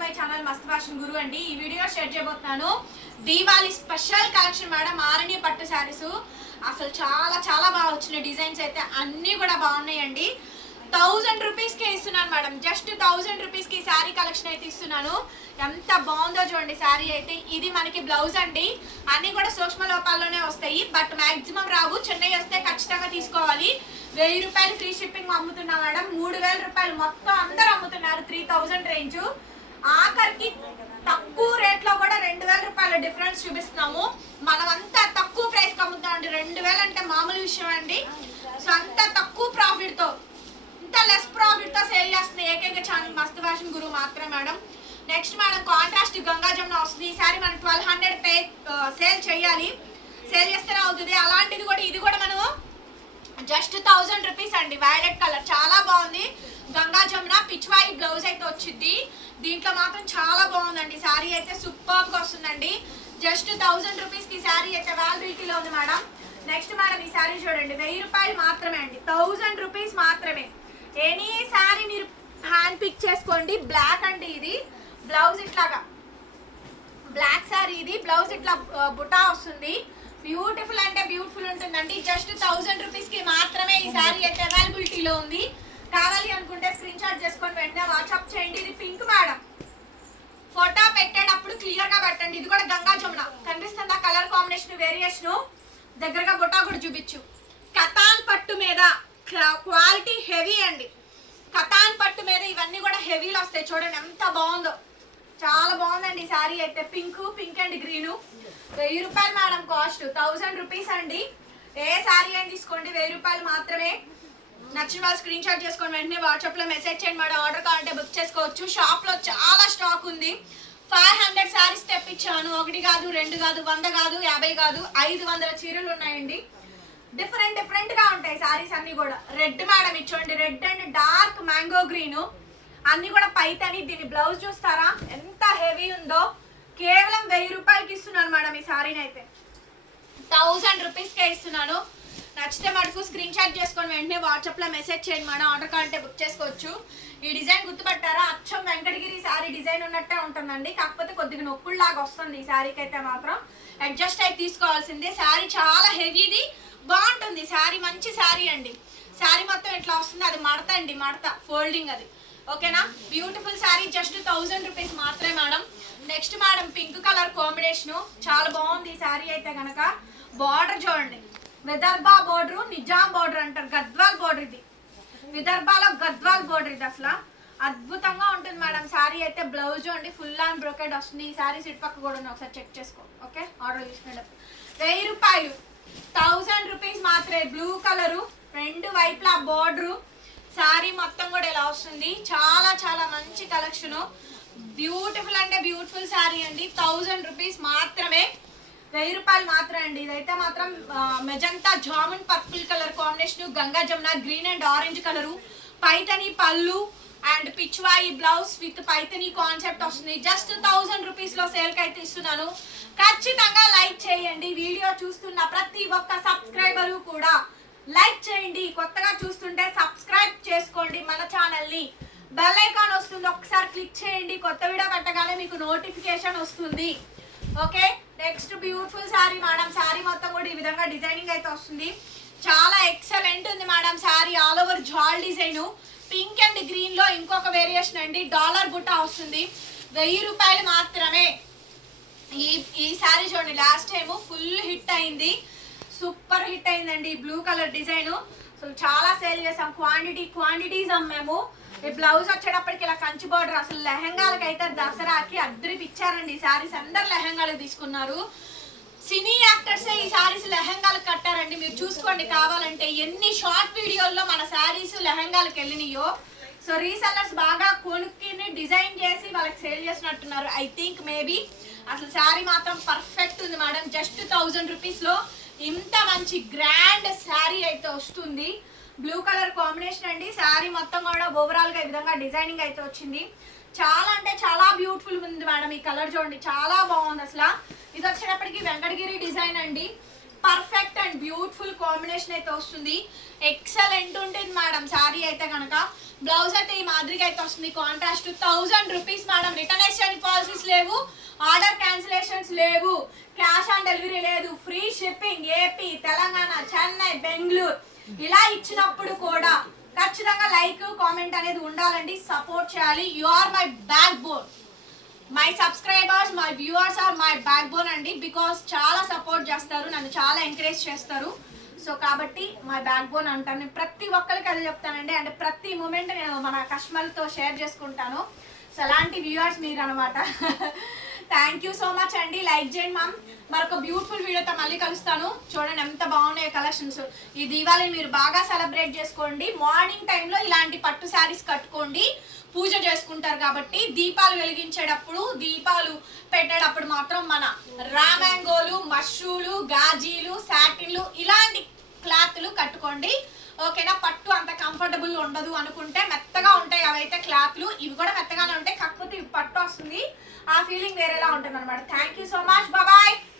My channel Mast fashion Guru అండి. ఈ video share చేయబోతున్నాను. Diwali special collection madam Arani పట్టు శారీస్. అసలు చాలా చాలా బాగా వచ్చిన డిజైన్స్ అయితే అన్నీ కూడా బాగున్నాయండి. థౌజండ్ రూపీస్కి ఇస్తున్నాను మేడం. జస్ట్ థౌజండ్ రూపీస్కి శారీ కలెక్షన్ అయితే ఇస్తున్నాను. ఎంత బాగుందో చూడండి శారీ అయితే. ఇది మనకి బ్లౌజ్ అండి. అన్నీ కూడా సూక్ష్మ లోపాల్లోనే వస్తాయి. బట్ మ్యాక్సిమం రావు. చెన్నై వస్తే ఖచ్చితంగా తీసుకోవాలి. వెయ్యి రూపాయలు ఫ్రీ షిప్పింగ్ అమ్ముతున్నా మేడం. మూడు వేల రూపాయలు మొత్తం అందరూ అమ్ముతున్నారు. Three thousand range. ఆఖరికి తక్కువ రేట్లో కూడా రెండు వేల రూపాయల డిఫరెన్స్ చూపిస్తున్నాము. మనం అంతా తక్కువ ప్రైస్ అమ్ముతామండి రెండు వేలు అంటే మామూలు విషయం అండి. సో అంత తక్కువ ప్రాఫిట్తో ఇంత లెస్ ప్రాఫిట్తో సేల్ చేస్తుంది ఏకైక ఛానల్ మస్తు ఫ్యాషన్ గురు మాత్రమే madam. Next madam contrast Ganga Jamuna వస్తుంది. ఈసారి మనం ట్వెల్వ్ హండ్రెడ్ పే సేల్ చేయాలి. సేల్ చేస్తేనే అవుతుంది. అలాంటిది కూడా ఇది కూడా మనము జస్ట్ థౌజండ్ రూపీస్ అండి. వైలెట్ కలర్ చాలా బాగుంది. గంగా జమున పిచ్వాయి బ్లౌజ్ అయితే వచ్చింది. దీంట్లో మాత్రం చాలా బాగుందండి. శారీ అయితే సూపర్గా వస్తుందండి. జస్ట్ థౌజండ్ రూపీస్కి శారీ అయితే అవైలబిలిటీలో ఉంది మేడం. నెక్స్ట్ మేడం ఈ శారీ చూడండి. వెయ్యి రూపాయలు మాత్రమే అండి. థౌజండ్ రూపీస్ మాత్రమే. ఎనీ శారీ మీరు హ్యాండ్ పిక్ చేసుకోండి. బ్లాక్ అండి ఇది. బ్లౌజ్ ఇట్లాగా. బ్లాక్ శారీ ఇది. బ్లౌజ్ ఇట్లా బుటా వస్తుంది. బ్యూటిఫుల్ అంటే బ్యూటిఫుల్ ఉంటుందండి. జస్ట్ థౌజండ్ రూపీస్కి మాత్రమే ఈ శారీ అయితే అవైలబిలిటీలో ఉంది. కావాలి అనుకుంటే స్క్రీన్ షాట్ చేసుకొని వెంటనే వాట్సాప్ చేయండి. ఇది పింక్ మేడం ఫోటో పెట్టేటప్పుడు క్లియర్గా పెట్టండి. ఇది కూడా గంగా జమున. కనిపిస్తుందా? కలర్ కాంబినేషన్ వేరియేషన్ దగ్గరగా బుటా కూడా చూపించు. కథాన్ పట్టు మీద క్వాలిటీ హెవీ అండి. కథాన్ పట్టు మీద ఇవన్నీ కూడా హెవీలో వస్తాయి. చూడండి ఎంత బాగుందో. చాలా బాగుందండి ఈ సారీ అయితే. పింక్ పింక్ అండ్ గ్రీన్ వెయ్యి రూపాయలు మేడం కాస్ట్ థౌజండ్ రూపీస్ అండి. ఏ సారీ అని తీసుకోండి. వెయ్యి రూపాయలు మాత్రమే. నచ్చిన వాళ్ళు స్క్రీన్ షాట్ చేసుకొని వెంటనే వాట్సాప్లో మెసేజ్ చేయండి. మేడం ఆర్డర్ కావాలంటే బుక్ చేసుకోవచ్చు. షాప్లో చాలా స్టాక్ ఉంది. ఫైవ్ హండ్రెడ్ శారీస్ తెప్పించాను. ఒకటి కాదు రెండు కాదు వంద కాదు యాభై కాదు ఐదు వందల చీరలు ఉన్నాయండి. డిఫరెంట్ డిఫరెంట్గా ఉంటాయి శారీస్ అన్ని కూడా. Red madam ఇచ్చోండి. Red and dark mango green అన్ని కూడా పైతని. దీని బ్లౌజ్ చూస్తారా? ఎంత హెవీ ఉందో. కేవలం వెయ్యి రూపాయలకి ఇస్తున్నాను మేడం ఈ శారీని అయితే. థౌజండ్ రూపీస్కే ఇస్తున్నాను. నచ్చితే మటుకు స్క్రీన్ షాట్ చేసుకొని వెంటనే వాట్సాప్లో మెసేజ్ చేయండి. మేడం ఆర్డర్ కావాలంటే బుక్ చేసుకోవచ్చు. ఈ డిజైన్ గుర్తుపట్టారా? అచ్చం వెంకటగిరి సారీ డిజైన్ ఉన్నట్టే ఉంటుందండి. కాకపోతే కొద్దిగా నొప్పుల్లాగా వస్తుంది ఈ శారీకి అయితే మాత్రం. అడ్జస్ట్ అయి తీసుకోవాల్సిందే. శారీ చాలా హెవీది బాగుంటుంది. శారీ మంచి శారీ అండి. శారీ మొత్తం ఇట్లా వస్తుంది? అది మడత అండి. మడత. ఫోల్డింగ్ అది. ఓకేనా? Beautiful saree just thousand rupees మాత్రమే madam next madam pink colour combination చాలా బాగుంది ఈ శారీ అయితే కనుక బార్డర్ చూడండి. విదర్భ బోర్డర్ నిజాం బోర్డర్ అంటారు. గద్వాల్ బోర్డర్ ఇది. విదర్భలో గద్వాల్ బోర్డర్ ఇది అసలు. అద్భుతంగా ఉంటుంది మేడం. శారీ అయితే బ్లౌజ్ అండి ఫుల్ అండ్ బ్రొకెడ్ వస్తుంది. ఈ శారీ సిట్ పక్క కూడా ఉంది ఒకసారి చెక్ చేసుకో. ఓకే ఆర్డర్ తీసుకునేటప్పుడు. వెయ్యి రూపాయలు. థౌజండ్ రూపీస్ మాత్రమే. బ్లూ కలరు రెండు వైపులా బోర్డరు శారీ మొత్తం కూడా ఇలా వస్తుంది. చాలా చాలా మంచి కలెక్షను బ్యూటిఫుల్ అంటే బ్యూటిఫుల్ శారీ అండి. థౌజండ్ రూపీస్ మాత్రమే. వెయ్యి రూపాయలు మాత్రం అండి. ఇదైతే మాత్రం magenta jamun purple colour combination Ganga Jamuna green and orange colour. Paithani పళ్ళు and Pichwai blouse with Paithani concept వస్తుంది. జస్ట్ థౌజండ్ రూపీస్లో సేల్కి అయితే ఇస్తున్నాను. ఖచ్చితంగా లైక్ చేయండి. వీడియో చూస్తున్న ప్రతి ఒక్క సబ్స్క్రైబరు కూడా లైక్ చేయండి. కొత్తగా చూస్తుంటే సబ్స్క్రైబ్ చేసుకోండి మన ఛానల్ని బెల్ ఐకాన్ వస్తుంది ఒకసారి క్లిక్ చేయండి. కొత్త వీడియో పెట్టగానే మీకు నోటిఫికేషన్ వస్తుంది. Okay next beautiful saree madam saree మొత్తం కూడా ఈ విధంగా డిజైనింగ్ అయితే వస్తుంది. చాలా ఎక్సలెంట్ ఉంది మేడం శారీ ఆల్ ఓవర్ జాల్ డిజైన్ పింక్ అండ్ గ్రీన్లో ఇంకొక వేరియేషన్ అండి. డాలర్ బుట్ట వస్తుంది. వెయ్యి రూపాయలు మాత్రమే. ఈ ఈ శారీ చూడండి లాస్ట్ టైం ఫుల్ హిట్ అయింది. సూపర్ హిట్ అయిందండి బ్లూ కలర్ డిజైన్ సో చాలా సేల్ చేసాం. క్వాంటిటీ క్వాంటిటీస్ అమ్మాము. ఈ బ్లౌజ్ వచ్చేటప్పటికి ఇలా కంచి బార్డర్ అసలు లెహంగాలకి అయితే దసరాకి అద్దరికి ఇచ్చారండి ఈ శారీస్ అందరు లెహంగాలు తీసుకున్నారు. సినీ యాక్టర్స్ ఈ శారీస్ లెహంగాలకు కట్టారండి. మీరు చూసుకోండి కావాలంటే ఎన్ని షార్ట్ వీడియోల్లో మన శారీస్ లెహంగాలకు వెళ్ళినాయో. సో రీసెల్లర్స్ బాగా కొనుక్కుని డిజైన్ చేసి వాళ్ళకి సేల్ చేసినట్టున్నారు. ఐ థింక్ మేబీ అసలు శారీ మాత్రం పర్ఫెక్ట్ ఉంది మేడం జస్ట్ థౌజండ్ రూపీస్లో ఇంత మంచి గ్రాండ్ శారీ అయితే వస్తుంది. బ్లూ కలర్ కాంబినేషన్ అండి. శారీ మొత్తం కూడా ఓవరాల్గా ఈ విధంగా డిజైనింగ్ అయితే వచ్చింది. చాలా అంటే చాలా బ్యూటిఫుల్ ఉంది మేడం ఈ కలర్ చూడండి. చాలా బాగుంది అసలు. ఇది వచ్చేటప్పటికి వెంకటగిరి డిజైన్ అండి. పర్ఫెక్ట్ అండ్ బ్యూటిఫుల్ కాంబినేషన్ అయితే వస్తుంది. ఎక్సలెంట్ ఉంటుంది మేడం శారీ అయితే కనుక బ్లౌజ్ అయితే ఈ మాదిరిగా అయితే వస్తుంది. Contrast thousand rupees madam. Return cancellations లేవు. క్యాష్ ఆన్ డెలివరీ లేదు. Free shipping AP Telangana Chennai Bengaluru. ఇలా ఇచ్చినప్పుడు కూడా ఖచ్చితంగా లైక్ కామెంట్ అనేది ఉండాలండి. సపోర్ట్ చేయాలి. You are my backbone my subscribers my viewers are my backbone అండి. బికాస్ చాలా సపోర్ట్ చేస్తారు. నన్ను చాలా ఎంకరేజ్ చేస్తారు. సో కాబట్టి మై బ్యాక్ బోన్ అంటాను. నేను ప్రతి ఒక్కరికి అది చెప్తానండి. అంటే ప్రతి మూమెంట్ నేను మన కస్టమర్తో షేర్ చేసుకుంటాను. సో అలాంటి వ్యూవర్స్ మీరు అనమాట థ్యాంక్ యూ సో మచ్ అండి. లైక్ చేయండి మ్యామ్ మరొక బ్యూటిఫుల్ వీడియోతో మళ్ళీ కలుస్తాను. చూడండి ఎంత బాగున్నాయి కలెక్షన్స్ ఈ దీవాళిని మీరు బాగా సెలబ్రేట్ చేసుకోండి. మార్నింగ్ టైంలో ఇలాంటి పట్టు శారీస్ కట్టుకోండి. పూజ చేసుకుంటారు కాబట్టి దీపాలు వెలిగించేటప్పుడు దీపాలు పెట్టేటప్పుడు మాత్రం మన రామాంగోలు మష్రూలు గాజీలు సాటిన్లు ఇలాంటి క్లాత్లు కట్టుకోండి. ఓకేనా? పట్టు అంత కంఫర్టబుల్ ఉండదు అనుకుంటే మెత్తగా ఉంటాయి అవైతే క్లాత్లు. ఇవి కూడా మెత్తగానే ఉంటాయి. కాకపోతే ఇవి పట్టు వస్తుంది. ఆ ఫీలింగ్ వేరేలా ఉంటుంది అనమాట థ్యాంక్ యూ సో మచ్